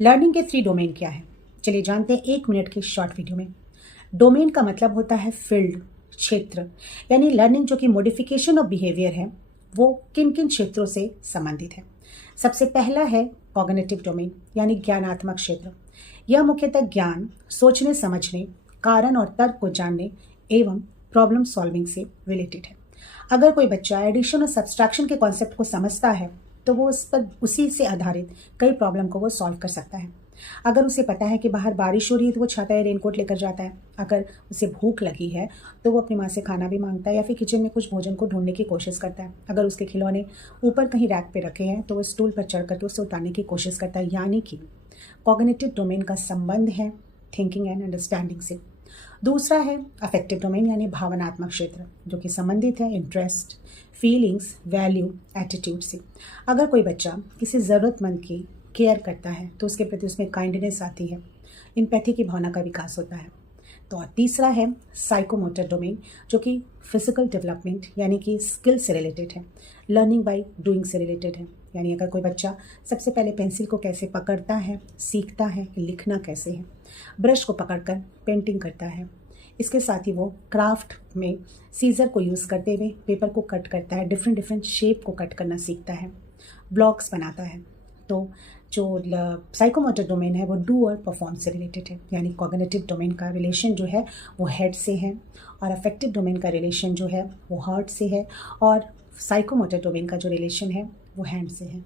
Learning के 3 domain क्या है? चलिए जानते हैं 1 मिनट की शॉर्ट वीडियो में। डोमेन का मतलब होता है फील्ड, क्षेत्र। यानी लर्निंग जो कि मॉडिफिकेशन ऑफ बिहेवियर है, वो किन किन क्षेत्रों से संबंधित है। सबसे पहला है कॉग्निटिव डोमेन यानी ज्ञानात्मक क्षेत्र। यह मुख्यतः ज्ञान, सोचने समझने, कारण और तर्क को जानने एवं प्रॉब्लम सॉल्विंग से रिलेटेड है। अगर कोई बच्चा एडिशन और सब्सट्रैक्शन के कॉन्सेप्ट को समझता है तो वो उसी से आधारित कई प्रॉब्लम को वो सॉल्व कर सकता है। अगर उसे पता है कि बाहर बारिश हो रही है तो वो छाता या रेनकोट लेकर जाता है। अगर उसे भूख लगी है तो वो अपनी माँ से खाना भी मांगता है या फिर किचन में कुछ भोजन को ढूंढने की कोशिश करता है। अगर उसके खिलौने ऊपर कहीं रैक पे रखे हैं तो वो स्टूल पर चढ़ करके उसे उतारने की कोशिश करता है। यानी कि कॉग्निटिव डोमेन का संबंध है थिंकिंग एंड अंडरस्टैंडिंग से। दूसरा है अफेक्टिव डोमेन यानी भावनात्मक क्षेत्र, जो कि संबंधित है इंटरेस्ट, फीलिंग्स, वैल्यू, एटीट्यूड से। अगर कोई बच्चा किसी ज़रूरतमंद की केयर करता है तो उसके प्रति उसमें काइंडनेस आती है, इम्पैथी की भावना का विकास होता है। तो और तीसरा है साइकोमोटर डोमेन, जो कि फिजिकल डेवलपमेंट यानी कि स्किल से रिलेटेड है, लर्निंग बाय डूइंग से रिलेटेड है। यानी अगर कोई बच्चा सबसे पहले पेंसिल को कैसे पकड़ता है, सीखता है कि लिखना कैसे है, ब्रश को पकड़कर पेंटिंग करता है, इसके साथ ही वो क्राफ्ट में सीजर को यूज़ करते हुए पेपर को कट करता है, डिफरेंट डिफरेंट शेप को कट करना सीखता है, ब्लॉक्स बनाता है। तो जो साइकोमोटर डोमेन है वो डू और परफॉर्म से रिलेटेड है। यानी कॉग्निटिव डोमेन का रिलेशन जो है वो हेड से है और अफेक्टिव डोमेन का रिलेशन जो है वो हार्ट से है और साइकोमोटर डोमेन का जो रिलेशन है वो हैंड से है।